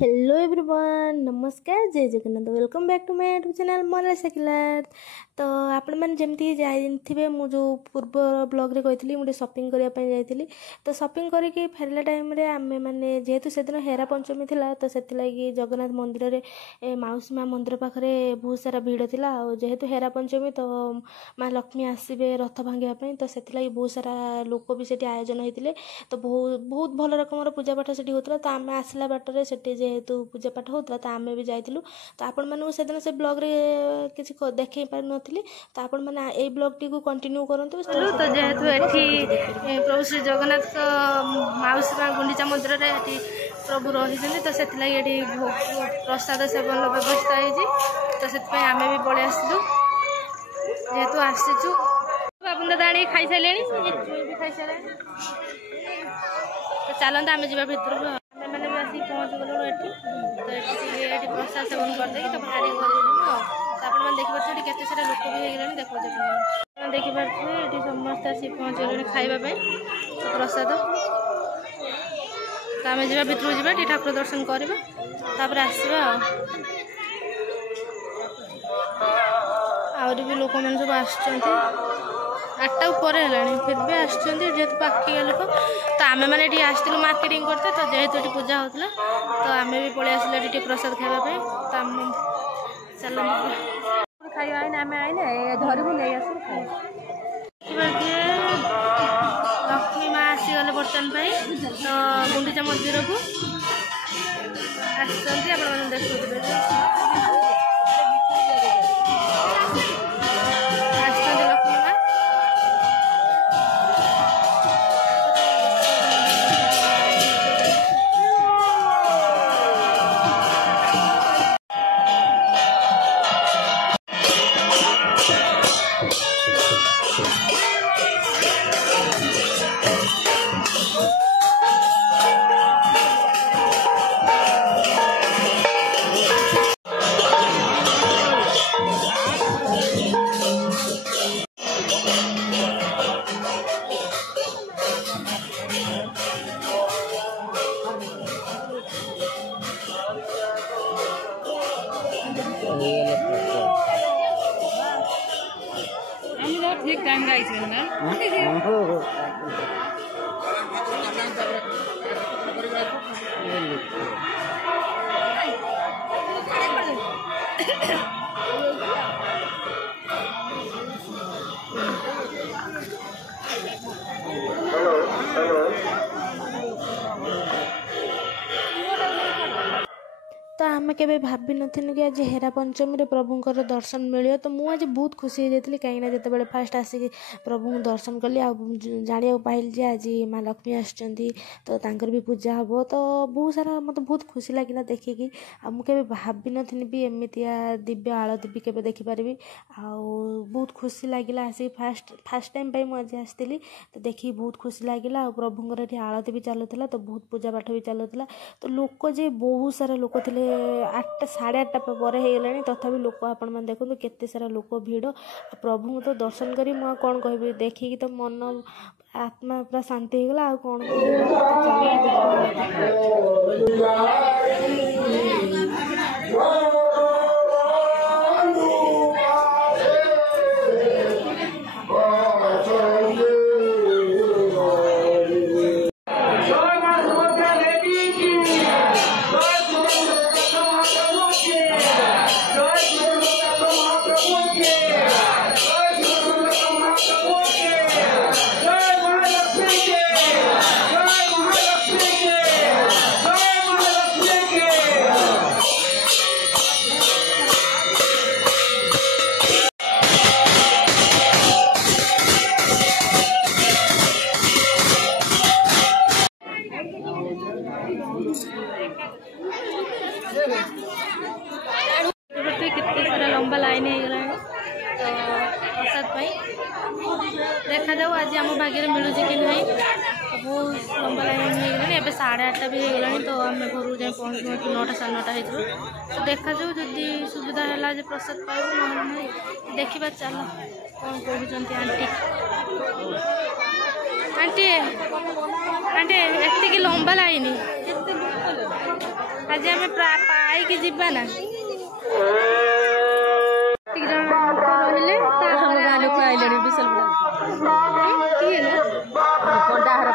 Hello everyone, नमस्कार, जय Jagannath. Welcome back to my YouTube channel Monalisa cycle. तो आपण मैंने जमती जाइए मुझे पूर्व ब्लॉग रे कही मुझे शॉपिंग करने जाइली। तो शॉपिंग करके फेरला टाइम रे आमे माने जेहेतु से दिन हेरा पंचमी थिला तो से जगन्नाथ मंदिर रे माउसी माँ मंदिर पाखरे बहुत सारा भिड़ थिला। जेहेतु हेरा पंचमी तो माँ लक्ष्मी आसबे रथ भांगे तो से बहुत सारा लोक भी से आयोजन होते। तो बहुत भल रकम पूजा पाठ से होता। तो आम आसला बाटर से जेहेतु पूजा पाठ होता तो आम भी जाइलु। तो आपण मानू से दिन से ब्लॉग रे किसी देखे पार नथिली। तो आपण माने ए ब्लॉग टी को कंटिन्यू करंतु। तो जेहेतु एठी प्रभु श्री जगन्नाथ माउसी माँ गुंडीचा मंदिर रे एठी प्रभु रही तो से प्रसाद सेवन व्यवस्था है। तो से आम भी पलि आसलु जेहेतु आसीचु। बाबू दादा आनी खाई सारे खाई सारे। तो चलते आम जा भर मैंने भी आसिक पहुँच गलु एटी। तो ये प्रसाद सेवन करदे तो बाहरी मैंने देखिए केते सारा लोक भी होगा देखो देखिए ये समस्त आसिक पहुँच गले खावाई प्रसाद। तो आम जा भितर जावा ठाकुर दर्शन करवा आसवा। आहरी भी लोक मैंने सब आसुँच 8टा ऊपर है फिर भी आसुँच जेहेतु पाखिया लोक। तो आम मैंने ये आसलु मार्केटिंग करते। तो जेहेतु ये पूजा होता तो आम भी पलि आसलु ये प्रसाद खावाई। तो आम चल खाଇବା आम आईने धरबू नहीं आस लक्ष्मी माँ आसीगले बर्तमान तो गुंडीचा मंदिर को आसुँच देखुए। ठीक टाइम तो आम के भाभी नु कि आज हेरा पंचमी प्रभुंर दर्शन मिले। तो मुझे आज बहुत खुशी हो जाती कहीं जिते फास्ट आसिक प्रभु दर्शन कली जाना पाइल जे आज माँ लक्ष्मी आसुँच तो भी पूजा हम। तो बहुत सारा मतलब बहुत खुशी लगे देखिकी। मुझे भाभी नी भी एमतिया दिव्य आलती भी केवे देखिपारि। बहुत खुशी लगे आसिक फास्ट टाइम मुझे आसती तो देखिए बहुत खुशी लगे। प्रभुंर ये आलती भी चलुला तो बहुत पूजा पाठ भी चलुला। तो लोक जे बहुत सारा लोक थे 8टा 8:30 पर होगलानी तथापि लोक आपण मैंने देखो केते सारा लोक भिड़। प्रभु तो दर्शन करी मुझे कौन कह देखिकी तो मन आत्मा पूरा शांति होगला। आ कौन कितने सारा लंबा लाइन होगला। तो प्रसाद देखा जाऊ आज आम भाग्य मिलूँ कि नहीं। बहुत लंबा लाइन होगलानी एवं 8:30 भी होगला। तो आम घर जाए पहुँच 9टा 9:30 हो। तो देखा जाऊ जदि सुविधा है प्रसाद पाइबू ना देखा। चल कौन कहते आंटी आंटी आंटी एति लंबा लाइन आज आम पाई जीवा ना लोक आइले विशाल पंडाहर